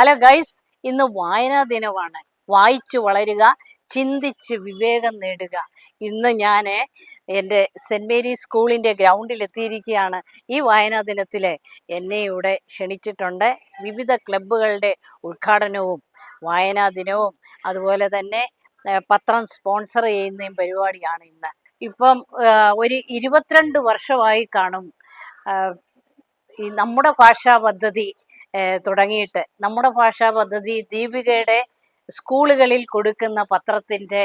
Hello guys, ഇന്ന് വായനാ ദിനമാണ്. വായിച്ചു വളരുക, ചിന്തിച്ച് വിവേകം നേടുക. ഇന്ന് ഞാൻ എൻ്റെ സെൻറ് മേരീസ് സ്കൂളിൻ്റെ ഗ്രൗണ്ടിൽ എത്തിയിരിക്കുകയാണ്. ഈ വായനാ ദിനത്തിൽ എന്നെ ഇവിടെ ക്ഷണിച്ചിട്ടുണ്ട്. വിവിധ ക്ലബ്ബുകളുടെ ഉദ്ഘാടനവും വായനാ ദിനവും അതുപോലെ തന്നെ പത്രം സ്പോൺസർ ചെയ്യുന്നതും പരിപാടിയാണ് ഇന്ന്. ഇപ്പം ഒരു 22 വർഷമായി കാണും ഈ നമ്മുടെ ഭാഷാ പദ്ധതി തുടങ്ങിയിട്ട്. നമ്മുടെ ഭാഷാ പദ്ധതി ദീപികയുടെ സ്കൂളുകളിൽ കൊടുക്കുന്ന പത്രത്തിൻ്റെ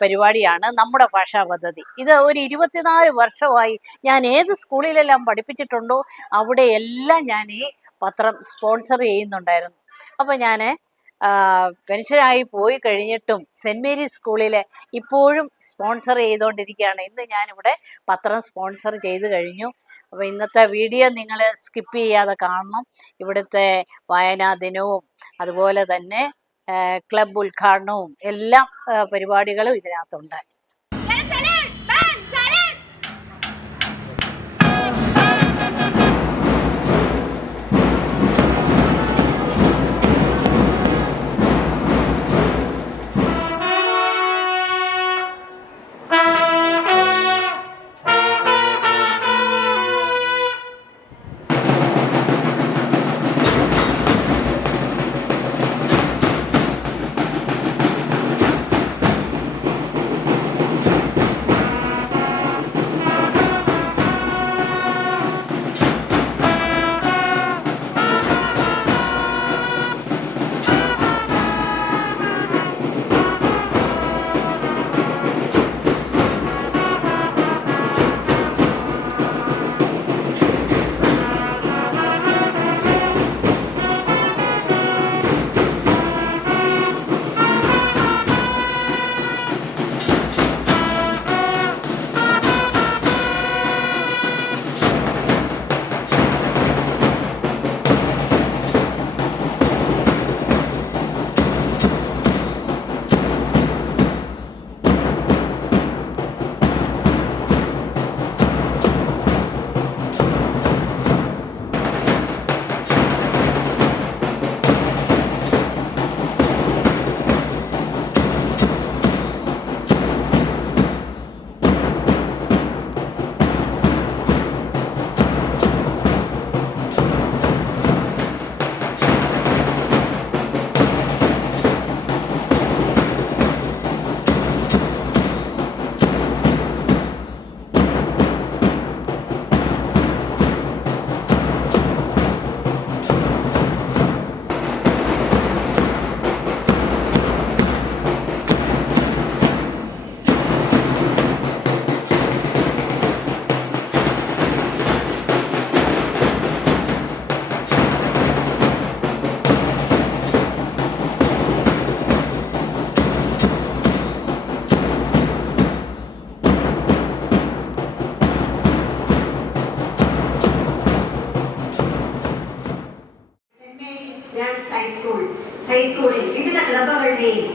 പരിപാടിയാണ് നമ്മുടെ ഭാഷാ പദ്ധതി. ഇത് ഒരു 24 വർഷമായി ഞാൻ ഏത് സ്കൂളിലെല്ലാം പഠിപ്പിച്ചിട്ടുണ്ടോ അവിടെയെല്ലാം ഞാൻ ഈ പത്രം സ്പോൺസർ ചെയ്യുന്നുണ്ടായിരുന്നു. അപ്പോൾ ഞാൻ പെൻഷനായി പോയി കഴിഞ്ഞിട്ടും സെൻറ് മേരീസ് സ്കൂളിൽ ഇപ്പോഴും സ്പോൺസർ ചെയ്തുകൊണ്ടിരിക്കുകയാണ്. ഇന്ന് ഞാനിവിടെ പത്രം സ്പോൺസർ ചെയ്ത് കഴിഞ്ഞു. അപ്പോൾ ഇന്നത്തെ വീഡിയോ നിങ്ങൾ സ്കിപ്പ് ചെയ്യാതെ കാണണം. ഇവിടുത്തെ വായനാ ദിനവും അതുപോലെ തന്നെ ക്ലബ് ഉദ്ഘാടനവും എല്ലാ പരിപാടികളും ഇതിനകത്തുണ്ട്. ഹൈസ്കൂളിൽ വിവിധ ക്ലബ്ബുകളുടെയും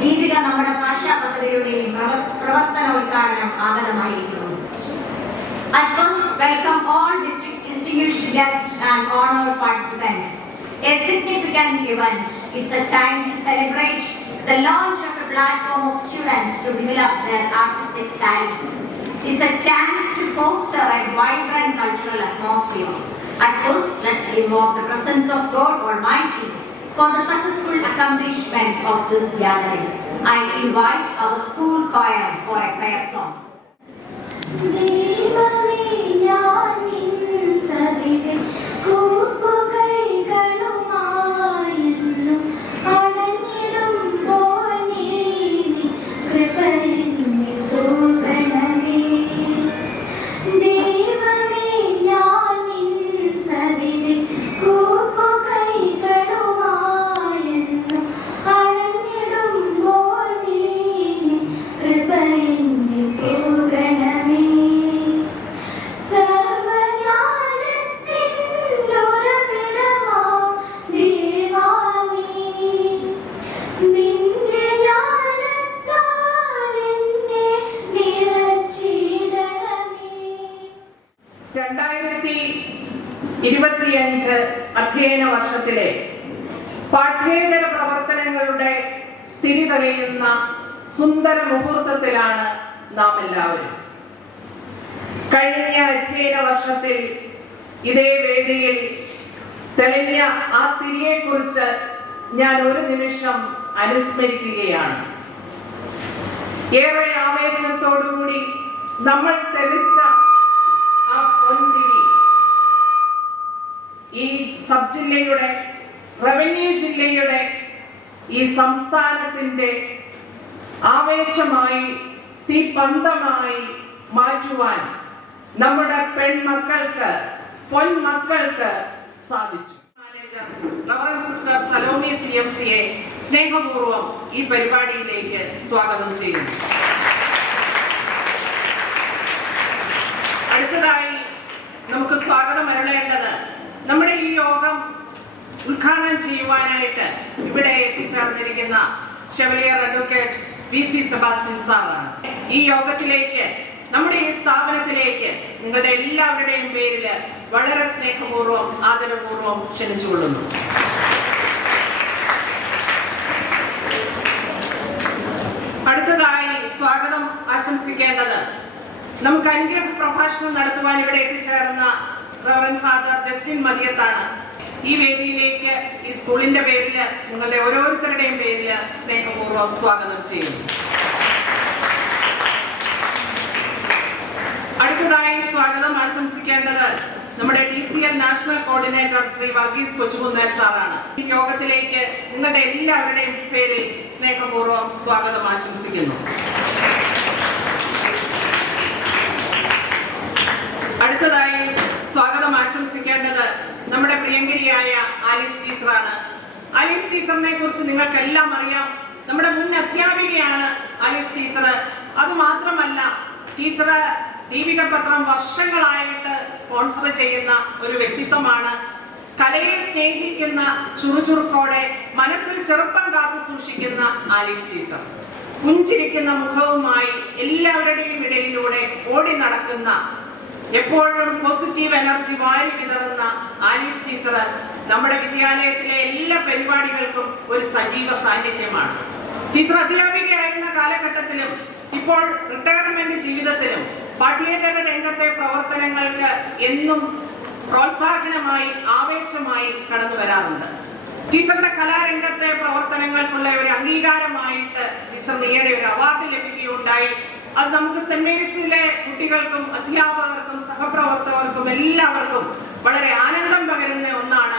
ദീപിക നമ്മുടെ ഭാഷാ പദ്ധതിയുടെയും പ്രവർത്തനോദ്ഘാടനം ആഗതമായിരിക്കുന്നു. At first, welcome all distinguished guests and honored participants. A significant event. It's a time to celebrate the launch of a platform of students to develop their artistic talents. It's a chance to foster a vibrant cultural atmosphere. At first, let's invoke the presence of God Almighty for the successful accomplishment of this gathering. I invite our school choir for a prayer song. കൃപ പാഠ്യേതര പ്രവർത്തനങ്ങളുടെ തിരിതെളിയുന്ന സുന്ദര മുഹൂർത്തത്തിലാണ് നാം എല്ലാവരും. കഴിഞ്ഞ അധ്യയന വർഷത്തിൽ ഇതേ വേദിയിൽ തെളിഞ്ഞ ആ തിരിയെക്കുറിച്ച് ഞാൻ ഒരു നിമിഷം അനുസ്മരിക്കുകയാണ്. ഏറെ ആവേശത്തോടുകൂടി നമ്മൾ തെളിച്ച ആ പൊൻതിരി ഈ സബ് ജില്ലയുടെ, റവന്യൂ ജില്ലയുടെ, ഈ സംസ്ഥാനത്തിന്റെ ആവേശമായി, തീപന്തമായി മാറ്റുവാൻ നമ്മുടെ പെൺമക്കൾക്ക്, പൊന്മക്കൾക്ക് സാധിച്ചു. മാനേജർ റവറൻഡ് സിസ്റ്റർ സലോമി CMCയെ സ്നേഹപൂർവ്വം ഈ പരിപാടിയിലേക്ക് സ്വാഗതം ചെയ്യുന്നു. അടുത്തതായി നമുക്ക് സ്വാഗതം അരുളേണ്ടത് നമ്മുടെ ഈ യോഗം ഉദ്ഘാടനം ചെയ്യുവാനായിട്ട് ഇവിടെ എത്തിച്ചേർന്നിരിക്കുന്ന ഷെവലിയർ അഡ്വക്കേറ്റ് VC സെബാസ്റ്റ്യൻ സാറാണ്. ഈ യോഗത്തിലേക്ക്, നമ്മുടെ ഈ സ്ഥാപനത്തിലേക്ക് നിങ്ങളുടെ എല്ലാവരുടെയും പേരിൽ വളരെ സ്നേഹപൂർവ്വം, ആദരപൂർവ്വം ക്ഷണിച്ചുകൊള്ളുന്നു. അടുത്തതായി സ്വാഗതം ആശംസിക്കേണ്ടത് നമുക്ക് അനുഗ്രഹ പ്രഭാഷണം നടത്തുവാൻ ഇവിടെ എത്തിച്ചേർന്ന റവറൻഡ് ഫാദർ ജസ്റ്റിൻ മദിയത്താണ്. ഈ വേദിയിലേക്ക് ഈ സ്കൂളിന്റെ പേരിൽ, നിങ്ങളുടെ ഓരോരുത്തരുടെയും പേരിൽ സ്നേഹപൂർവ്വം സ്വാഗതം ചെയ്യുന്നു. അടുത്തതായി സ്വാഗതം ആശംസിക്കേണ്ടത് നമ്മുടെ DCL national coordinator Shri Varghese Kochukunnel സാറാണ്. ഈ യോഗത്തിലേക്ക് നിങ്ങളുടെ എല്ലാവരുടെയും പേരിൽ സ്നേഹപൂർവ്വം സ്വാഗതം ആശംസിക്കുന്നു. അടുത്തതായി സ്വാഗതം ആശംസിക്കേണ്ടത് നമ്മുടെ പ്രിയങ്കരിയായ ആലീസ് ടീച്ചറാണ്. ആലീസ് ടീച്ചറിനെ കുറിച്ച് നിങ്ങൾക്കെല്ലാം അറിയാം. നമ്മുടെ മുൻ അധ്യാപികയാണ് ആലീസ് ടീച്ചർ. അതുമാത്രമല്ല, ടീച്ചർ ദീപിക പത്രം വർഷങ്ങളായിട്ട് സ്പോൺസർ ചെയ്യുന്ന ഒരു വ്യക്തിത്വമാണ്. കലയെ സ്നേഹിക്കുന്ന ചുറുചുറുക്കോടെ മനസ്സിൽ ചെറുപ്പം കാത്തു സൂക്ഷിക്കുന്ന ആലീസ് ടീച്ചർ. പുഞ്ചിരിക്കുന്ന മുഖവുമായി എല്ലാവരുടെയും ഇടയിലൂടെ ഓടി നടക്കുന്ന, എപ്പോഴും പോസിറ്റീവ് എനർജി വാരി വിതറുന്ന ആലീസ് ടീച്ചർ നമ്മുടെ വിദ്യാലയത്തിലെ എല്ലാ പരിപാടികൾക്കും ഒരു സജീവ സാന്നിധ്യമാണ്. ടീച്ചർ അധ്യാപികയായിരുന്ന കാലഘട്ടത്തിലും ഇപ്പോൾ റിട്ടയർമെന്റ് ജീവിതത്തിലും പാഠ്യേതര രംഗത്തെ പ്രവർത്തനങ്ങൾക്ക് എന്നും പ്രോത്സാഹനമായി, ആവേശമായി കടന്നു വരാറുണ്ട്. ടീച്ചറുടെ കലാരംഗത്തെ പ്രവർത്തനങ്ങൾക്കുള്ള ഒരു അംഗീകാരമായിട്ട് ടീച്ചർ ഈയിടെ ഒരു അവാർഡ് ലഭിക്കുകയുണ്ടായി. അത് നമുക്ക് സെന്റ് മേരീസിലെ കുട്ടികൾക്കും അധ്യാപകർക്കും സഹപ്രവർത്തകർക്കും എല്ലാവർക്കും വളരെ ആനന്ദം പകരുന്ന ഒന്നാണ്.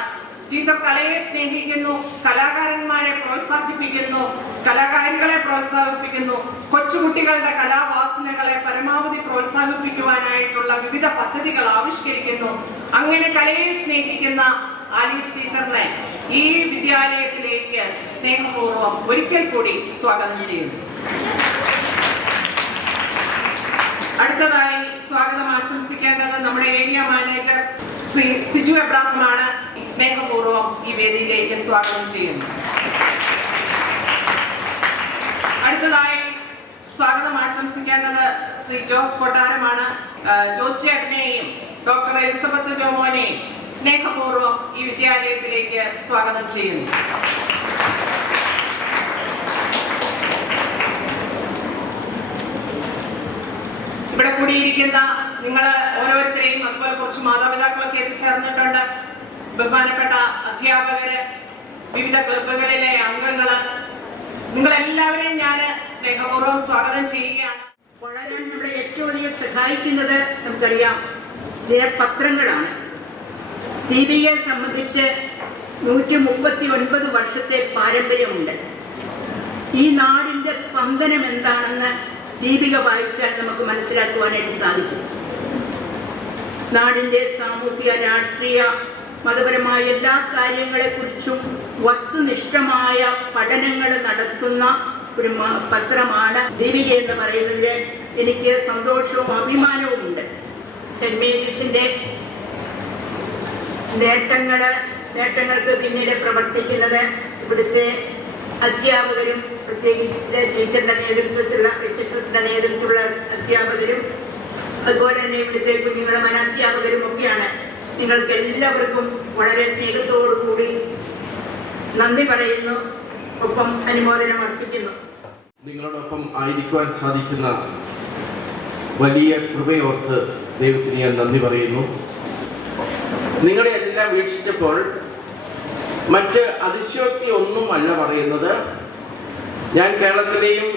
ടീച്ചർ കലയെ സ്നേഹിക്കുന്നു, കലാകാരന്മാരെ പ്രോത്സാഹിപ്പിക്കുന്നു, കലാകാരികളെ പ്രോത്സാഹിപ്പിക്കുന്നു, കൊച്ചുകുട്ടികളുടെ കലാവാസനകളെ പരമാവധി പ്രോത്സാഹിപ്പിക്കുവാനായിട്ടുള്ള വിവിധ പദ്ധതികൾ ആവിഷ്കരിക്കുന്നു. അങ്ങനെ കലയെ സ്നേഹിക്കുന്ന ആലീസ് ടീച്ചറിനെ ഈ വിദ്യാലയത്തിലേക്ക് സ്നേഹപൂർവ്വം ഒരിക്കൽ കൂടി സ്വാഗതം ചെയ്യുന്നു. അടുത്തതായി സ്വാഗതം ആശംസിക്കേണ്ടത് നമ്മുടെ ഏരിയ മാനേജർ ശ്രീ സിജു എബ്രാഹിമാണ്. സ്നേഹപൂർവ്വം ഈ വേദിയിലേക്ക് സ്വാഗതം ചെയ്യുന്നു. അടുത്തതായി സ്വാഗതം ആശംസിക്കേണ്ടത് ശ്രീ ജോസ് കൊട്ടാരമാണ്. ജോസ് ചേട്ടനെയും ഡോക്ടർ എലിസബത്ത് ജോമോനെയും സ്നേഹപൂർവ്വം ഈ വിദ്യാലയത്തിലേക്ക് സ്വാഗതം ചെയ്യുന്നു. ഇവിടെ കൂടിയിരിക്കുന്ന നിങ്ങൾ ഓരോരുത്തരെയും, അതുപോലെ കുറച്ച് മാതാപിതാക്കളൊക്കെ എത്തിച്ചേർന്നിട്ടുണ്ട്. ബഹുമാനപ്പെട്ട അധ്യാപകര്, വിവിധ ക്ലബുകളിലെ അംഗങ്ങള്, നിങ്ങളെല്ലാവരെയും ഞാൻ സ്നേഹപൂർവ്വം സ്വാഗതം ചെയ്യുകയാണ്. വളരാൻ നമ്മളെ ഏറ്റവും അധികം സഹായിക്കുന്നത് നമുക്കറിയാം ദിനപത്രങ്ങളാണ്. ദീപികയെ സംബന്ധിച്ച് 139 വർഷത്തെ പാരമ്പര്യമുണ്ട്. ഈ നാടിന്റെ സ്പന്ദനം എന്താണെന്ന് ദീപിക വായിച്ചാൽ നമുക്ക് മനസ്സിലാക്കുവാനായിട്ട് സാധിക്കും. നാടിന്റെ സാമൂഹിക, രാഷ്ട്രീയ, മതപരമായ എല്ലാ കാര്യങ്ങളെക്കുറിച്ചും വസ്തുനിഷ്ഠമായ പഠനങ്ങൾ നടത്തുന്ന ഒരു പത്രമാണ് ദീപിക എന്ന് പറയുന്നതിൽ എനിക്ക് സന്തോഷവും അഭിമാനവുമുണ്ട്. സെന്റ് മേരീസിന്റെ നേട്ടങ്ങൾക്ക് പിന്നിൽ പ്രവർത്തിക്കുന്നത് ഇവിടുത്തെ അധ്യാപകരും, പ്രത്യേകിച്ച് ടീച്ചറുടെ നേതൃത്വത്തിലുള്ള HSSന്റെ നേതൃത്വത്തിലുള്ള അധ്യാപകരും, അതുപോലെ തന്നെ ഇവിടുത്തെ കുഞ്ഞുങ്ങളെ അധ്യാപകരും ഒക്കെയാണ്. നിങ്ങൾക്ക് എല്ലാവർക്കും വളരെ സ്നേഹത്തോടു കൂടി നന്ദി പറയുന്നു, ഒപ്പം അനുമോദനം അർപ്പിക്കുന്നു. നിങ്ങളോടൊപ്പം ആയിരിക്കുവാൻ സാധിക്കുന്ന വലിയ കൃപയോർത്ത് ദൈവത്തിന് ഞാൻ നന്ദി പറയുന്നു. നിങ്ങളെ എല്ലാം വീക്ഷിച്ചപ്പോൾ മറ്റ് അതിശയോക്തി ഒന്നുമല്ല പറയുന്നത്. ഞാൻ കേരളത്തിലെയും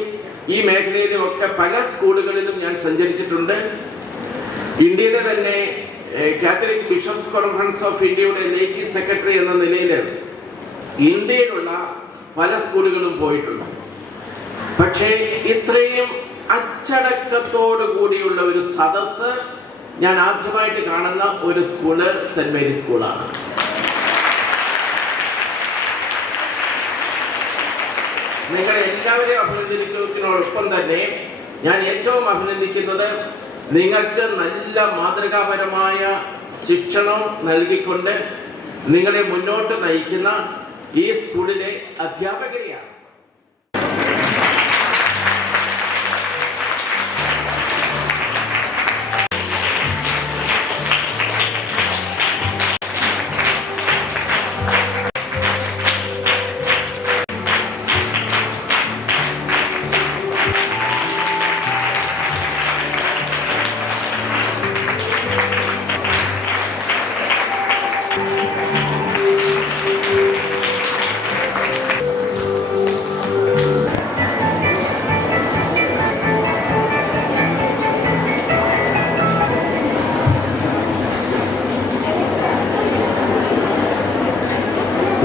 ഈ മേഖലയിലും ഒക്കെ പല സ്കൂളുകളിലും ഞാൻ സഞ്ചരിച്ചിട്ടുണ്ട്. ഇന്ത്യയിലെ തന്നെ കാത്തലിക് ബിഷപ്സ് കോൺഫറൻസ് ഓഫ് ഇന്ത്യയുടെ ലേറ്റി സെക്രട്ടറി എന്ന നിലയിൽ ഇന്ത്യയിലുള്ള പല സ്കൂളുകളും പോയിട്ടുണ്ട്. പക്ഷേ ഇത്രയും അച്ചടക്കത്തോടു കൂടിയുള്ള ഒരു സദസ്സ് ഞാൻ ആദ്യമായിട്ട് കാണുന്ന ഒരു സ്കൂള് സെന്റ് മേരീസ് സ്കൂളാണ്. നിങ്ങളെ എല്ലാവരെയും അഭിനന്ദിക്കുന്നതിനോടൊപ്പം തന്നെ ഞാൻ ഏറ്റവും അഭിനന്ദിക്കുന്നത് നിങ്ങൾക്ക് നല്ല മാതൃകാപരമായ ശിക്ഷണം നൽകിക്കൊണ്ട് നിങ്ങളെ മുന്നോട്ട് നയിക്കുന്ന ഈ സ്കൂളിലെ അധ്യാപകരെയാണ്.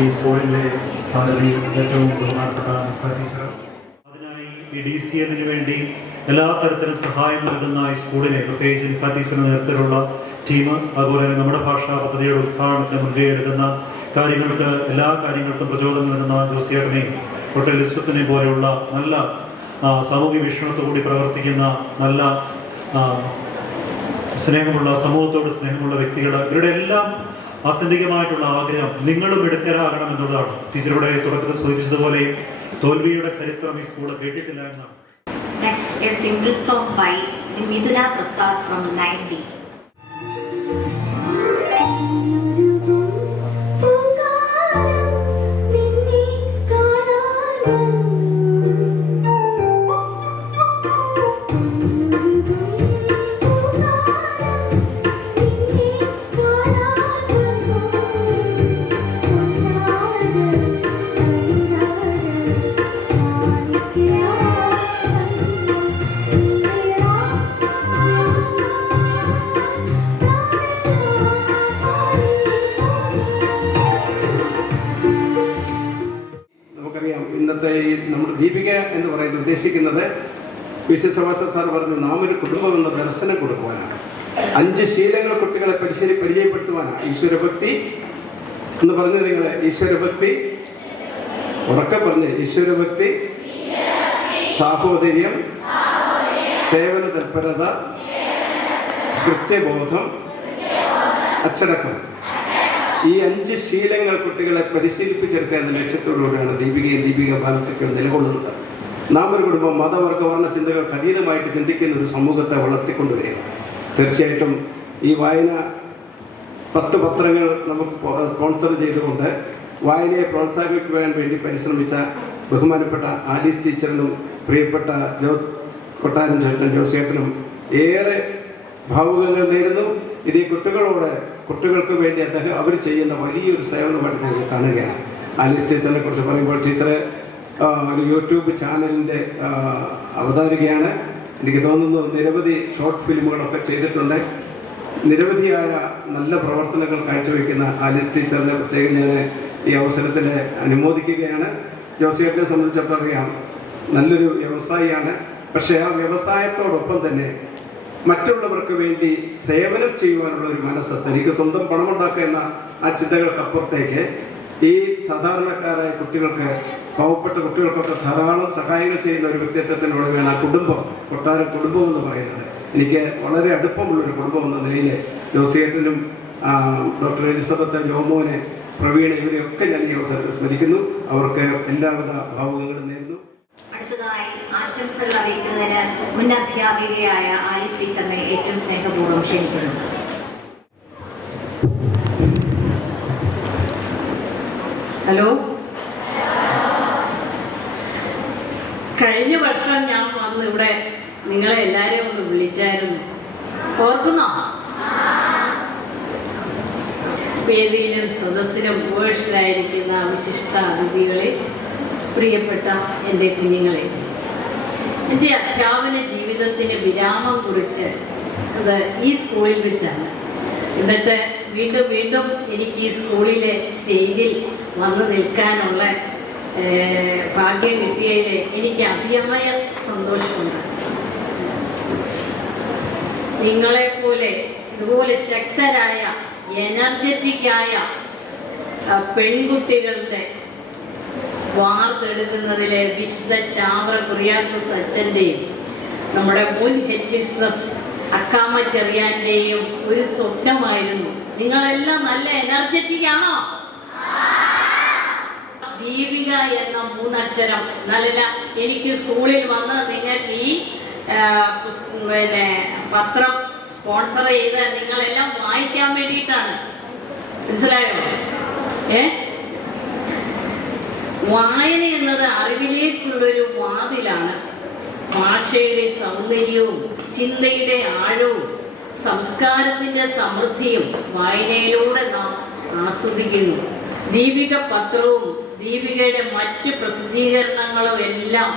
ഈ സ്കൂളിൻ്റെ സാലറി ഏറ്റവും ബഹുമാനപ്പെട്ട ടീച്ചർ, അതിനായി ഈ DCNന് വേണ്ടി എല്ലാ തരത്തിലും സഹായം നൽകുന്ന ഈ സ്കൂളിനെ, പ്രത്യേകിച്ച് നിസാ ടീച്ചറിന് നേതൃത്വത്തിലുള്ള ടീം, അതുപോലെ തന്നെ നമ്മുടെ ഭാഷാ പദ്ധതിയുടെ ഉദ്ഘാടനത്തിന് മുൻകൈ എടുക്കുന്ന എല്ലാ കാര്യങ്ങൾക്കും പ്രചോദനം നൽകുന്ന ജോസിയേട്ടനെയും ഹോട്ടൽ ലിസ്ബത്തിനെയും പോലെയുള്ള നല്ല സാമൂഹ്യ വീക്ഷണത്തോടുകൂടി പ്രവർത്തിക്കുന്ന നല്ല സ്നേഹമുള്ള, സമൂഹത്തോട് സ്നേഹമുള്ള വ്യക്തികൾ, ഇവരുടെ എല്ലാം ആത്യന്തികമായിട്ടുള്ള ആഗ്രഹം നിങ്ങളും മിടുക്കരാകണം എന്നുള്ളതാണ്. ടീച്ചറുടെ തുടക്കത്തിൽ സൂചിപ്പിച്ചതുപോലെ തോൽവിയുടെ ചരിത്രം ഈ സ്കൂൾ കേട്ടിട്ടില്ല എന്നാണ്. Next, a single song by Miduna Prasad from 9D. ഇന്നത്തെ ഈ നമ്മുടെ ദീപിക എന്ന് പറയുന്നത് ഉദ്ദേശിക്കുന്നത് വിശ്വസവാസ സാർ പറഞ്ഞു, നാം ഒരു കുടുംബം എന്ന ദർശനം കൊടുക്കുവാനാണ്. 5 ശീലങ്ങൾ കുട്ടികളെ പരിചയപ്പെടുത്തുവാനാണ്. ഈശ്വരഭക്തി എന്ന് പറഞ്ഞ് നിങ്ങൾ ഈശ്വരഭക്തി ഉറക്കെ പറഞ്ഞ്, ഈശ്വരഭക്തി, സാഹോദര്യം, സേവന തൽപരത, കൃത്യബോധം, അച്ചടക്കം. ഈ 5 ശീലങ്ങൾ കുട്ടികളെ പരിശീലിപ്പിച്ചെടുക്കുക എന്ന ലക്ഷ്യത്തോടുകൂടിയാണ് ദീപിക ബാലസഖ്യം നിലകൊള്ളുന്നത്. നാം ഒരു കുടുംബം മതവർഗ വർണ്ണ ചിന്തകൾക്ക് അതീതമായിട്ട് ചിന്തിക്കുന്ന ഒരു സമൂഹത്തെ വളർത്തിക്കൊണ്ടുവരിക. തീർച്ചയായിട്ടും ഈ വായന 10 പത്രങ്ങൾ നമുക്ക് സ്പോൺസർ ചെയ്തുകൊണ്ട് വായനയെ പ്രോത്സാഹിപ്പിക്കുവാൻ വേണ്ടി പരിശ്രമിച്ച ബഹുമാനപ്പെട്ട ആലീസ് ടീച്ചറിനും പ്രിയപ്പെട്ട കൊട്ടാരം ചേട്ടൻ ജോസേട്ടനും ഏറെ ഭാവുകങ്ങൾ നേരുന്നു. ഇത് ഈ കുട്ടികൾക്ക് വേണ്ടി അവർ ചെയ്യുന്ന വലിയൊരു സേവനമായിട്ട് ഞങ്ങൾ കാണുകയാണ്. ആലീസ് ടീച്ചറിനെ കുറിച്ച് പറയുമ്പോൾ, ടീച്ചർ ഒരു യൂട്യൂബ് ചാനലിൻ്റെ അവതാരികയാണ്. എനിക്ക് തോന്നുന്നു നിരവധി ഷോർട്ട് ഫിലിമുകളൊക്കെ ചെയ്തിട്ടുണ്ട്. നിരവധിയായ നല്ല പ്രവർത്തനങ്ങൾ കാഴ്ചവെക്കുന്ന ആലീസ് ടീച്ചറിനെ പ്രത്യേകം ഞാൻ ഈ അവസരത്തിൽ അനുമോദിക്കുകയാണ്. ജോസിയേട്ടനെ സംബന്ധിച്ചിടത്തോളം അറിയാം, നല്ലൊരു വ്യവസായിയാണ്. പക്ഷേ ആ വ്യവസായത്തോടൊപ്പം തന്നെ മറ്റുള്ളവർക്ക് വേണ്ടി സേവനം ചെയ്യുവാനുള്ള ഒരു മനസ്സ്, തനിക്ക് സ്വന്തം പണമുണ്ടാക്കുക എന്ന ആ ചിന്തകൾക്കപ്പുറത്തേക്ക് ഈ സാധാരണക്കാരായ കുട്ടികൾക്ക്, പാവപ്പെട്ട കുട്ടികൾക്കൊക്കെ ധാരാളം സഹായങ്ങൾ ചെയ്യുന്ന ഒരു വ്യക്തിത്വത്തിലൂടെയാണ് ആ കുടുംബം, കൊട്ടാരം കുടുംബം എന്ന് പറയുന്നത്. എനിക്ക് വളരെ അടുപ്പമുള്ളൊരു കുടുംബം എന്ന നിലയിൽ ജോസിയേട്ടനും ഡോക്ടർ എലിസബത്ത്, ജോമോനെ, പ്രവീൺ, ഇവരെയൊക്കെ ഞാൻ ഈ അവസരത്തിൽ സ്മരിക്കുന്നു. അവർക്ക് എല്ലാവിധ ഭാവുകങ്ങളും നേരുന്നു. അടുത്തതായി ആശംസകൾ അറിയിക്കുന്നതിന് മുൻ അധ്യാപികയായ ആലീസ് ടീച്ചറിനെ ഏറ്റവും സ്നേഹപൂർവ്വം ക്ഷണിക്കുന്നു. ഹലോ, കഴിഞ്ഞ വർഷം ഞാൻ വന്ന് ഇവിടെ നിങ്ങളെ എല്ലാവരെയും ഒന്ന് വിളിച്ചായിരുന്നു, ഓർക്കുന്നോ? വേദിയിലും സദസ്സിലും വേഴ്സിലായിരിക്കുന്ന വിശിഷ്ട അതിഥികളെ, പ്രിയപ്പെട്ട എൻ്റെ കുഞ്ഞുങ്ങളെ, എൻ്റെ അധ്യാപന ജീവിതത്തിന് വിരാമം കുറിച്ച് അത് ഈ സ്കൂളിൽ വെച്ചാണ്. എന്നിട്ട് വീണ്ടും വീണ്ടും എനിക്ക് ഈ സ്കൂളിലെ സ്റ്റേജിൽ വന്ന് നിൽക്കാനുള്ള ഭാഗ്യം കിട്ടിയതിൽ എനിക്ക് അതിയായ സന്തോഷമുണ്ട്. നിങ്ങളെപ്പോലെ ഇതുപോലെ ശക്തരായ എനർജറ്റിക്കായ പെൺകുട്ടികളുടെ വാർത്തെടുക്കുന്നതിലെ വിശുദ്ധ ചാവറ കുറിയാക്കോസ് അച്ഛൻ്റെയും നമ്മുടെ മുൻ ഹെഡ് മിസ്ട്രസ് അക്കാമ്മ ചെറിയാൻ്റെയും ഒരു സ്വപ്നമായിരുന്നു. നിങ്ങളെല്ലാം നല്ല എനർജറ്റിക് ആണോ? ദീപിക എന്ന 3 അക്ഷരം നല്ല എനിക്ക് സ്കൂളിൽ വന്ന് നിങ്ങൾക്ക് ഈ പത്രം സ്പോൺസർ ചെയ്ത് നിങ്ങളെല്ലാം വായിക്കാൻ വേണ്ടിയിട്ടാണ്. മനസ്സിലായോ? വായന എന്നത് അറിവിലേക്കുള്ളൊരു വാതിലാണ്. ഭാഷയുടെ സൗന്ദര്യവും ചിന്തയുടെ ആഴവും സംസ്കാരത്തിൻ്റെ സമൃദ്ധിയും വായനയിലൂടെ നാം ആസ്വദിക്കുന്നു. ദീപിക പത്രവും ദീപികയുടെ മറ്റ് പ്രസിദ്ധീകരണങ്ങളും എല്ലാം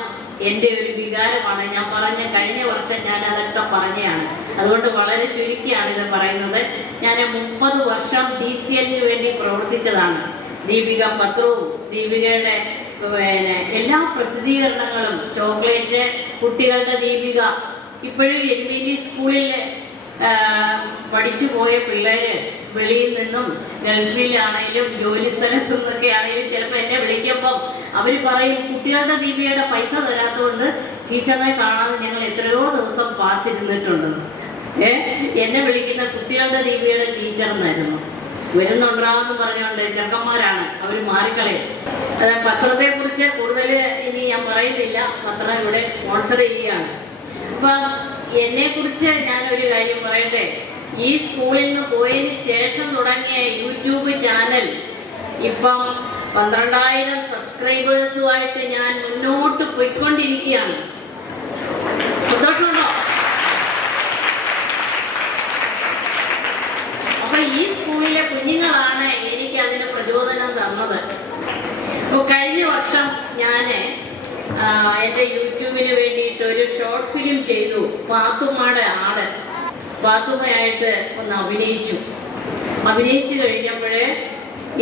എൻ്റെ ഒരു വികാരമാണ്. ഞാൻ പറഞ്ഞ കഴിഞ്ഞ വർഷം ഞാൻ അതൊക്കെ പറഞ്ഞതാണ്, അതുകൊണ്ട് വളരെ ചുരുക്കിയാണ് ഇത് പറയുന്നത്. ഞാൻ 30 വർഷം DCL വേണ്ടി പ്രവർത്തിച്ചതാണ്. ദീപിക പത്രവും ദീപികയുടെ എല്ലാ പ്രസിദ്ധീകരണങ്ങളും, ചോക്ലേറ്റ്, കുട്ടികളുടെ ദീപിക, ഇപ്പോഴും LVG സ്കൂളിൽ പഠിച്ചു പോയ പിള്ളേര് വെളിയിൽ നിന്നും ഗൾഫിലാണെങ്കിലും ജോലി സ്ഥലത്തു നിന്നൊക്കെ ആണെങ്കിലും ചിലപ്പോൾ എന്നെ വിളിക്കുമ്പം അവർ പറയും, കുട്ടികളുടെ ദീപികയുടെ പൈസ തരാത്തതുകൊണ്ട് ടീച്ചറിനെ കാണാതെ ഞങ്ങൾ എത്രയോ ദിവസം കാത്തിരുന്നിട്ടുണ്ടെന്ന്. എന്നെ വിളിക്കുന്ന കുട്ടികളുടെ ദീപികയുടെ ടീച്ചർ എന്നായിരുന്നു. വരുന്നുണ്ടാവെന്ന് പറഞ്ഞുകൊണ്ട് ചെറുക്കന്മാരാണ്, അവർ മാറിക്കളയും. പത്രത്തെക്കുറിച്ച് കൂടുതൽ ഇനി ഞാൻ പറയുന്നില്ല, പത്രം ഇവിടെ സ്പോൺസർ ചെയ്യുകയാണ്. അപ്പം എന്നെക്കുറിച്ച് ഞാനൊരു കാര്യം പറയട്ടെ. ഈ സ്കൂളിൽ നിന്ന് പോയതിന് ശേഷം തുടങ്ങിയ യൂട്യൂബ് ചാനൽ ഇപ്പം 12,000 സബ്സ്ക്രൈബേഴ്സുമായിട്ട് ഞാൻ മുന്നോട്ട് പോയിക്കൊണ്ടിരിക്കുകയാണ്. സന്തോഷമുണ്ടോ? അപ്പൊ ഈ സ്കൂളിലെ കുഞ്ഞുങ്ങളാണ് എനിക്ക് അതിന് പ്രചോദനം തന്നത്. അപ്പോൾ കഴിഞ്ഞ വർഷം ഞാൻ എൻ്റെ യൂട്യൂബിന് വേണ്ടിയിട്ട് ഒരു ഷോർട്ട് ഫിലിം ചെയ്തു. പാത്തുമ്മയുടെ ആട്. പാത്തുമ്മയായിട്ട് ഒന്ന് അഭിനയിച്ചു കഴിഞ്ഞപ്പോൾ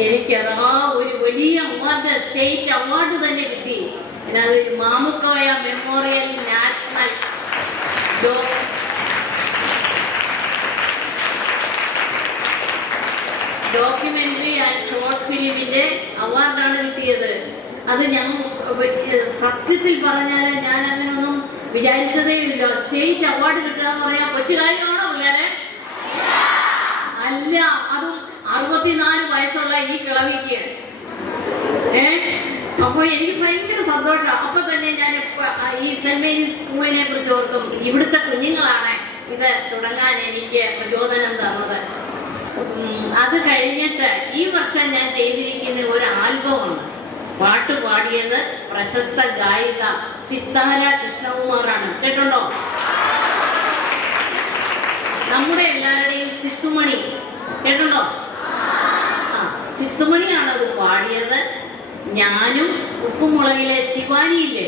എനിക്കതാ ഒരു വലിയ അവാർഡ്, സ്റ്റേറ്റ് അവാർഡ് തന്നെ കിട്ടി. അത് Mamukkoya memorial national documentary and short ഫിലിമിൻ്റെ അവാർഡാണ് കിട്ടിയത്. അത് ഞാൻ സത്യത്തിൽ പറഞ്ഞാൽ ഞാൻ അങ്ങനെയൊന്നും വിചാരിച്ചതേ ഇല്ല. സ്റ്റേറ്റ് അവാർഡ് കിട്ടുക എന്ന് പറയാൻ കൊച്ചു കാര്യമാണോ പിള്ളേരെ? അല്ല, അതും 64 വയസ്സുള്ള ഈ കിളവിക്ക്. അപ്പോൾ എനിക്ക് ഭയങ്കര സന്തോഷം. അപ്പൊ തന്നെ ഞാൻ ഈ സെന്റ് മേരീസ് സ്കൂളിനെ കുറിച്ച് ഓർക്കും. ഇവിടുത്തെ കുഞ്ഞുങ്ങളാണ് ഇത് തുടങ്ങാൻ എനിക്ക് പ്രചോദനം തന്നത്. അത് കഴിഞ്ഞിട്ട് ഈ വർഷം ഞാൻ ചെയ്തിരിക്കുന്ന ഒരു ആൽബമാണ്. പാട്ട് പാടിയത് പ്രശസ്ത ഗായിക സിത്താര കൃഷ്ണകുമാറാണ്. കേട്ടുണ്ടോ? നമ്മുടെ എല്ലാവരുടെയും സിത്തുമണി. കേട്ടുണ്ടോ? സിത്തുമണിയാണ് അത് പാടിയത്. ഞാനും ഉപ്പുമുളകിലെ ശിവാനിയില്ലേ,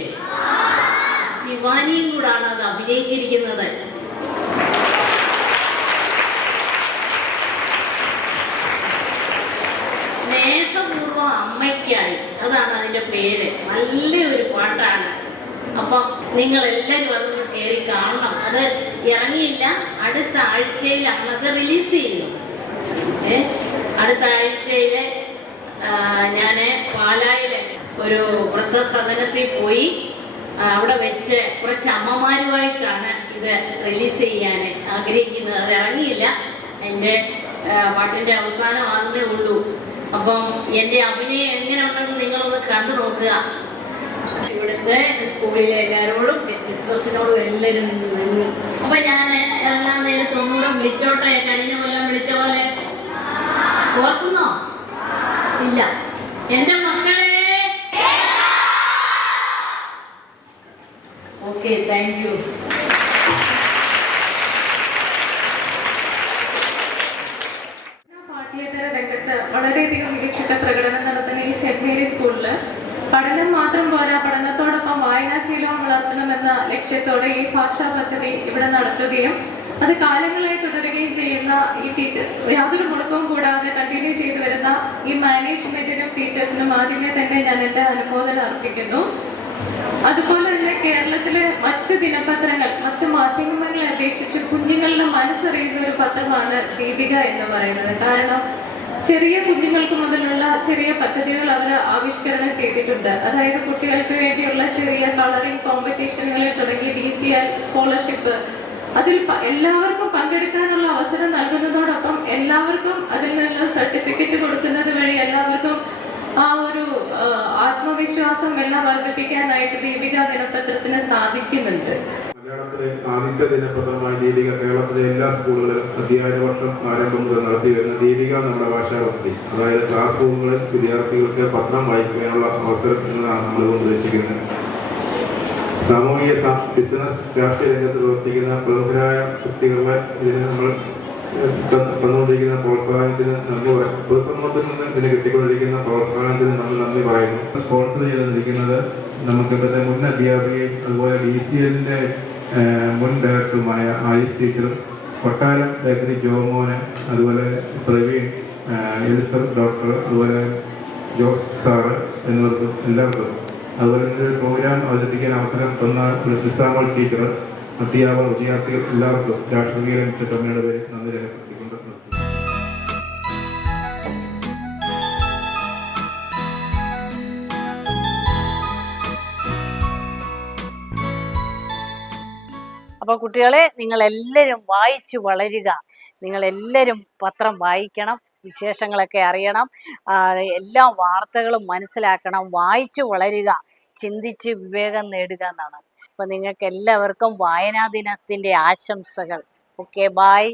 ശിവാനിയും കൂടാണ് അത് അഭിനയിച്ചിരിക്കുന്നത്. സ്നേഹപൂർവ്വം അമ്മയ്ക്കായി, അതാണ് അതിൻ്റെ പേര്. നല്ലൊരു പാട്ടാണ്. അപ്പം നിങ്ങളെല്ലാവരും അതൊന്ന് കയറി കാണണം. അത് ഇറങ്ങിയില്ല, അടുത്ത ആഴ്ചയിലാണ് അത് റിലീസ് ചെയ്യുന്നത്. അടുത്ത ആഴ്ചയിൽ ഞാൻ പാലായിലെ ഒരു വൃദ്ധസദനത്തിൽ പോയി അവിടെ വെച്ച് കുറച്ച് അമ്മമാരുമായിട്ടാണ് ഇത് റിലീസ് ചെയ്യാൻ ആഗ്രഹിക്കുന്നത്. അത് ഇറങ്ങിയില്ല, എൻ്റെ പാട്ടിൻ്റെ അവസാനമാകുന്നേ ഉള്ളൂ. അപ്പം എൻ്റെ അഭിനയം എങ്ങനെ ഉണ്ടെന്ന് നിങ്ങളൊന്ന് കണ്ടു നോക്കുക. ഇവിടുത്തെ സ്കൂളിലെ എല്ലാവരോടും ബിസിനസ്സിനോടും എല്ലാവരും നന്ദി. അപ്പം ഞാൻ എല്ലാ നേരത്തെ ഒന്നുകൂടെ വിളിച്ചോട്ടെ, കഴിഞ്ഞ കൊല്ലം വിളിച്ച പോലെ. ഓർക്കുന്നോ? ഇല്ല. എൻ്റെ മക്കളെ താങ്ക് യു. പാഠ്യേതര രംഗത്ത് വളരെയധികം മികച്ചിട്ട പ്രകടനം നടത്തുന്ന ഈ സെന്റ് മേരീസ് സ്കൂളിൽ പഠനം മാത്രം പോരാ, പഠനത്തോടൊപ്പം വായനാശീലവും വളർത്തണമെന്ന ലക്ഷ്യത്തോടെ ഈ ഭാഷാ പദ്ധതി ഇവിടെ നടത്തുകയും അത് കാലങ്ങളായി തുടരുകയും ചെയ്യുന്ന ഈ ടീച്ചർ യാതൊരു മുടക്കവും കൂടാതെ കണ്ടിന്യൂ ചെയ്തു വരുന്ന ഈ മാനേജ്മെന്റിനും ടീച്ചേഴ്സിനും ആദ്യമേ തന്നെ ഞാൻ എൻ്റെ അനുമോദനം അർപ്പിക്കുന്നു. അതുപോലെ തന്നെ കേരളത്തിലെ മറ്റ് ദിനപത്രങ്ങൾ, മറ്റ് മാധ്യമങ്ങളെ അപേക്ഷിച്ച് കുഞ്ഞുങ്ങളുടെ മനസ്സറിയുന്ന ഒരു പത്രമാണ് ദീപിക എന്ന് പറയുന്നത്. കാരണം ചെറിയ കുഞ്ഞുങ്ങൾക്ക് മുതലുള്ള ചെറിയ പദ്ധതികൾ അവർ ആവിഷ്കരണം ചെയ്തിട്ടുണ്ട്. അതായത് കുട്ടികൾക്ക് വേണ്ടിയുള്ള ചെറിയ കളറിംഗ് കോമ്പറ്റീഷനുകളിൽ തുടങ്ങി DCL സ്കോളർഷിപ്പ്, അതിൽ എല്ലാവർക്കും പങ്കെടുക്കാനുള്ള അവസരം നൽകുന്നതോടൊപ്പം എല്ലാവർക്കും അതിൽ നിന്ന് സർട്ടിഫിക്കറ്റ് കൊടുക്കുന്നത് വഴി എല്ലാവർക്കും ആ ഒരു ആത്മവിശ്വാസം എല്ലാം വർദ്ധിപ്പിക്കാനായിട്ട് ദീപിക ദിനപത്രത്തിന് സാധിക്കുന്നുണ്ട്. മലയാളത്തിലെ ആദ്യത്തെ ദിനപത്രമായ ദീപിക കേരളത്തിലെ എല്ലാ സ്കൂളുകളിലും അധ്യയന വർഷം ആരംഭം മുതൽ നടത്തി വരുന്ന ദീപിക നമ്മുടെ ഭാഷാ പദ്ധതി, അതായത് ക്ലാസ് റൂമുകളിൽ വിദ്യാർത്ഥികൾക്ക് പത്രം വായിക്കാനുള്ള അവസരം എന്നതാണ് നമ്മളിതുകൊണ്ട് ഉദ്ദേശിക്കുന്നത്. സാമൂഹിക, ബിസിനസ്, രാഷ്ട്രീയ രംഗത്ത് പ്രവർത്തിക്കുന്ന പ്രമുഖരായ വ്യക്തികളെ ഇതിന് നമ്മൾ തന്നുകൊണ്ടിരിക്കുന്ന പ്രോത്സാഹനത്തിന് നന്ദി പറയും. പൊതുസമൂഹത്തിൽ നിന്ന് ഇതിന് കിട്ടിക്കൊണ്ടിരിക്കുന്ന പ്രോത്സാഹനത്തിന് നമ്മൾ നന്ദി പറയുന്നു. സ്പോൺസർ ചെയ്തിരിക്കുന്നത് നമുക്ക് ഇവിടുത്തെ മുൻ അധ്യാപികയും അതുപോലെ DCLന്റെ മുൻ ഡയറക്ടറുമായ ആയിസ് ടീച്ചറും, കൊട്ടാരം ബേക്കറി ജോമോന്, അതുപോലെ പ്രവീൺ, എലിസബത്ത് ഡോക്ടർ, അതുപോലെ ജോസ് സാറ് എന്നിവർക്കും എല്ലാവർക്കും, അതുപോലെ ഒരു പ്രോഗ്രാം അവതരിപ്പിക്കാൻ അവസരം തന്ന ലിസാമോൾ ടീച്ചർ, അധ്യാപകർ, വിദ്യാർത്ഥികൾ എല്ലാവർക്കും രാഷ്ട്രീയ കമ്മിറ്റിയുടെ പേരിൽ നന്ദി രേഖപ്പെടുത്തിക്കൊണ്ട് നിർത്തി. അപ്പോൾ കുട്ടികളെ, നിങ്ങളെല്ലാവരും വായിച്ചു വളരുക. നിങ്ങളെല്ലാവരും പത്രം വായിക്കണം, വിശേഷങ്ങളൊക്കെ അറിയണം, എല്ലാ വാർത്തകളും മനസ്സിലാക്കണം. വായിച്ചു വളരുക, ചിന്തിച്ച് വിവേകം നേടുക എന്നാണ്. അപ്പോൾ നിങ്ങൾക്ക് എല്ലാവർക്കും വായനാ ദിനത്തിൻ്റെ ആശംസകൾ. Okay, by.